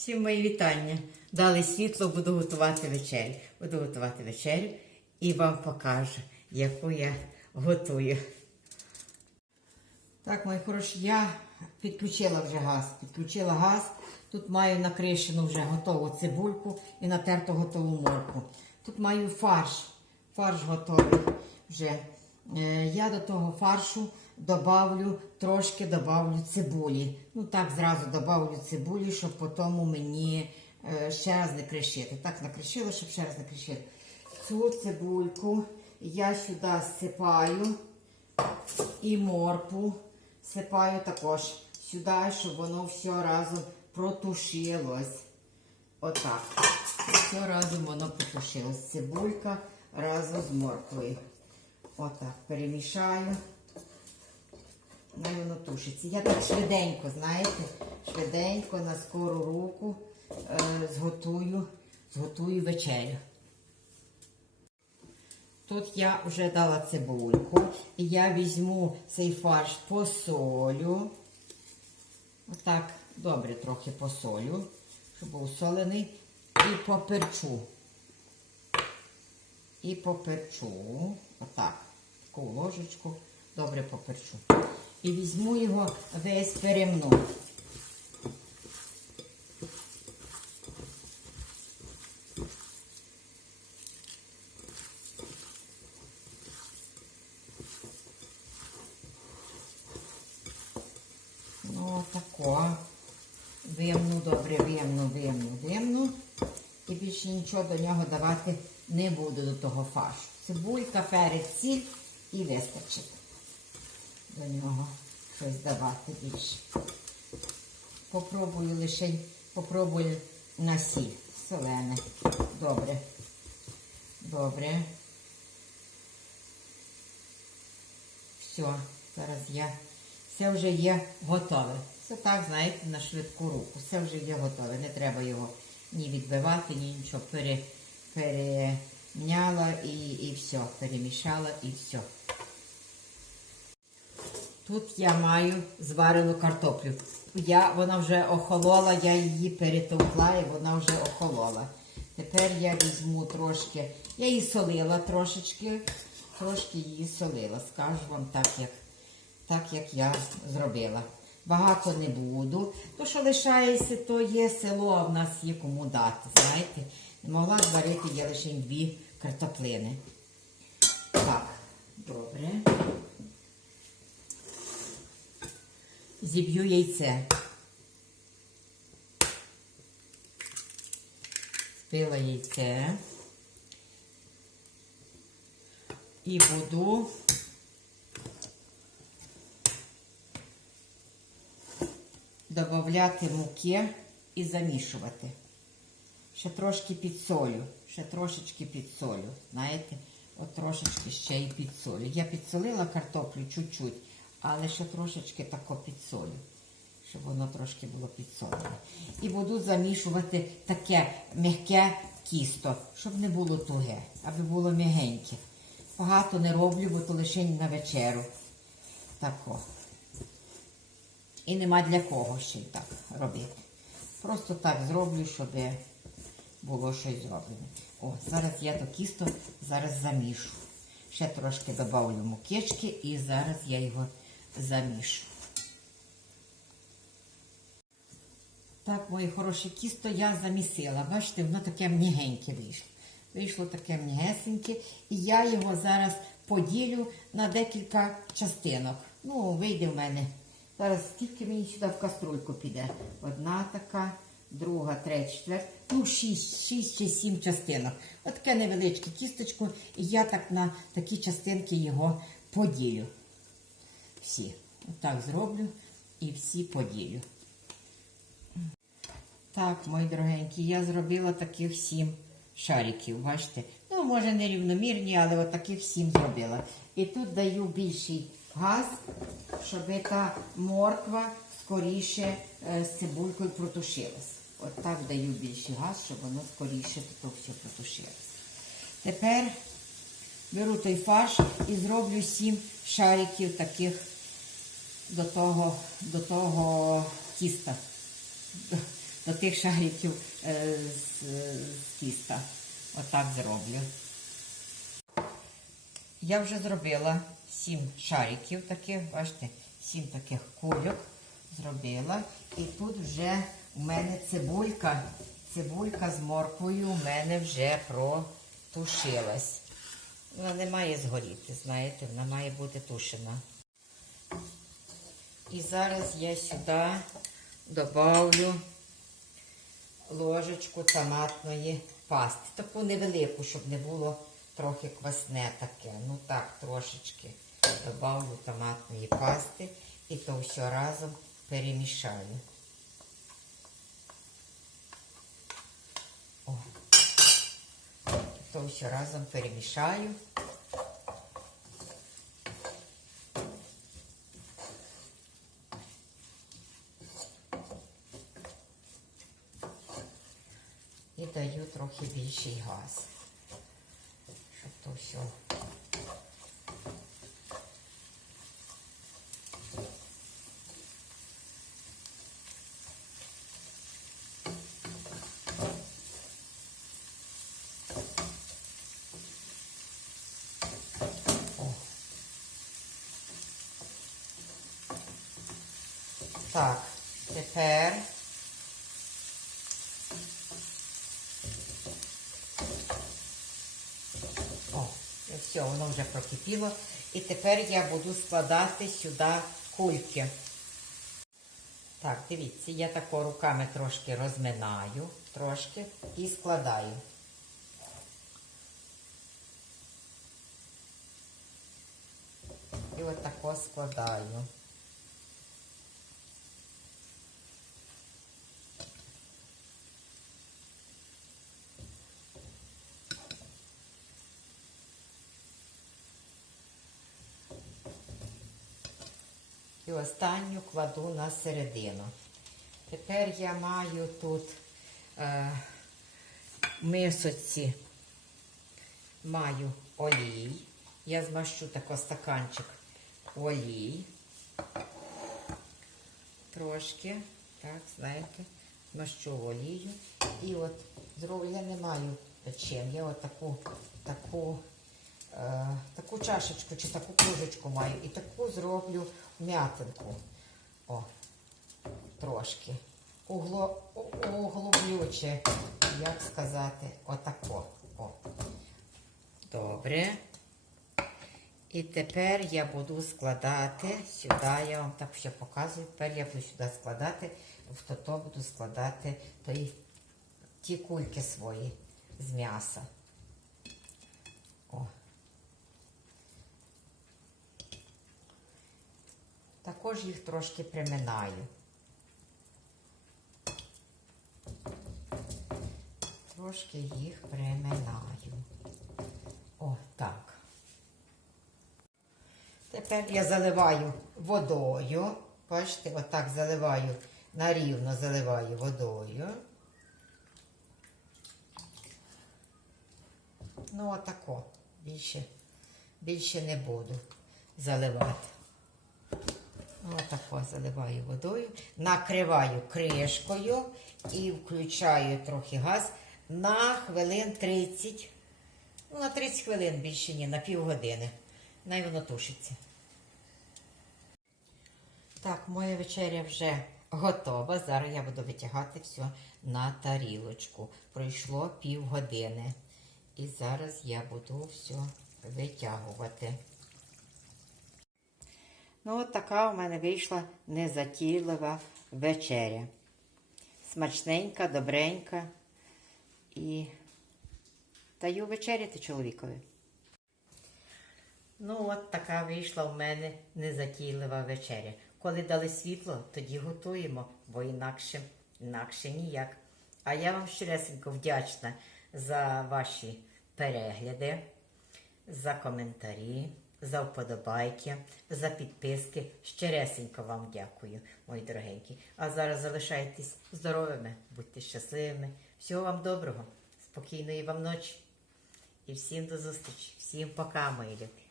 Всім мої вітання. Дали світло, буду готувати вечерю. Буду готувати вечерю і вам покажу, яку я готую. Так, мої хороші, я підключила вже газ. Підключила газ. Тут маю накришену вже готову цибульку і натерту готову морку. Тут маю фарш. Фарш готовий вже. Е, Я до того фаршу добавлю, трошки добавлю цибулі. Ну так, зразу добавлю цибулі, щоб потім мені е, ще раз не кришити. Так накришила, щоб ще раз не кришити. Цю цибульку я сюди сипаю і морпу сипаю також сюди, щоб воно все разом протушилось. Отак. Все разом воно протушилось. Цибулька разом з морквою. Отак перемішаю. Тушиться. Я так швиденько, знаєте, швиденько на скору руку е, зготую, зготую вечерю. Тут я вже дала цибульку, і я візьму цей фарш посолю. Отак добре трохи посолю, щоб був солений. І поперчу. І поперчу. Отак. Таку ложечку добре поперчу. І візьму його весь перемну. Ну. Вимну, добре, вимну, вимну, вимну. І більше нічого до нього давати не буду до того фаршу. Цибулька, перець, сіль і вистачить до нього щось давати більше. Попробую лише, попробую на сіль. Солене. Добре. Добре. Все, зараз я. Все вже є готове. Це так, знаєте, на швидку руку. Все вже є готове. Не треба його ні відбивати, ні нічого. Пере, перемняла і, і все. Перемішала і все. Тут я маю зварену картоплю. Я, вона вже охолола, я її перетовкла і вона вже охолола. Тепер я візьму трошки, я її солила трошечки, трошки її солила. Скажу вам так, як, так, як я зробила. Багато не буду. То, що лишається, то є село, а в нас є кому дати. Знаєте, не могла зварити я лише дві картоплини. Так, добре. Зіб'ю яйце. Збила яйце. І буду додати муки і замішувати. Ще трошки підсолю, ще трошечки підсолю. Знаєте, от трошечки ще й підсолю. Я підсолила картоплю чуть-чуть, але ще трошечки тако підсолю, щоб воно трошки було підсолене. І буду замішувати таке м'яке тісто, щоб не було туге, аби було м'ягеньке. Багато не роблю, бо то лише на вечеру. Тако. І нема для кого ще й так робити. Просто так зроблю, щоб було щось зроблене. О, зараз я то кісто зараз замішу. Ще трошки додавлю мукички і зараз я його замішу. Так, моє хороше кісто я замісила. Бачите, воно таке м'ягеньке вийшло. Вийшло таке м'ягесеньке. І я його зараз поділю на декілька частинок. Ну, вийде в мене. Зараз скільки мені сюди в каструльку піде? Одна така, друга, третя, четверта. Ну, шість, шість чи сім частинок. Отаке невеличке кісточко. І я так на такі частинки його поділю. Всі. Отак зроблю і всі поділю. Так, мої дорогенькі, я зробила таких сім шариків, бачите? Ну, може, не рівномірні, але от таких сім зробила. І тут даю більший газ, щоб та морква скоріше е, з цибулькою протушилась. От так даю більший газ, щоб воно скоріше тут все протушилось. Тепер беру той фарш і зроблю сім шариків таких до того, до того тіста. до тих шариків е, з, з тіста. Отак зроблю. Я вже зробила сім шариків таких, бачите, сім таких кульок зробила. І тут вже у мене цибулька, цибулька з морквою у мене вже протушилась. Вона не має згоріти, знаєте, вона має бути тушена. І зараз я сюди добавлю ложечку томатної пасти. Таку невелику, щоб не було трохи квасне таке. Ну так, трошечки добавлю томатної пасти і то все разом перемішаю. То все разом перемішаю. І даю трохи більший газ, щоб то все. Так, тепер О, все, воно вже прокипіло. І тепер я буду складати сюди кульки. Так, дивіться, я тако руками трошки розминаю, трошки і складаю. І от тако складаю. І останню кладу на середину. Тепер я маю тут е, мисоці маю олій. Я змащу тако стаканчик олій. Трошки, так, знаєте, змащу олію. І от зроблю, я не маю чим. Я от таку, таку, е, таку чашечку чи таку кружечку маю. І таку зроблю м'ятинку. О, трошки. Угло, углублюче, як сказати, отако. О. Добре. І тепер я буду складати сюди, я вам так все показую. Тепер я буду сюди складати, в то буду складати той, ті кульки свої з м'яса. Також їх трошки приминаю. Трошки їх приминаю. О, так. Тепер я заливаю водою. Бачите, отак заливаю, нарівно заливаю водою. Ну, отако. Більше, більше не буду заливати. Отако заливаю водою, накриваю кришкою і включаю трохи газ на хвилин 30. Ну, на 30 хвилин більше ні, на півгодини. Най воно тушиться. Так, моя вечеря вже готова. Зараз я буду витягати все на тарілочку. Пройшло півгодини. І зараз я буду все витягувати. Ну, от така у мене вийшла незатійлива вечеря. Смачненька, добренька. І даю вечеряти чоловікові. Ну, от така вийшла в мене незатійлива вечеря. Коли дали світло, тоді готуємо, бо інакше, інакше ніяк. А я вам щиресенько вдячна за ваші перегляди, за коментарі, за вподобайки, за підписки. Щиресенько вам дякую, мої дорогенькі. А зараз залишайтесь здоровими, будьте щасливими. Всього вам доброго, спокійної вам ночі. І всім до зустрічі. Всім пока, мої любі.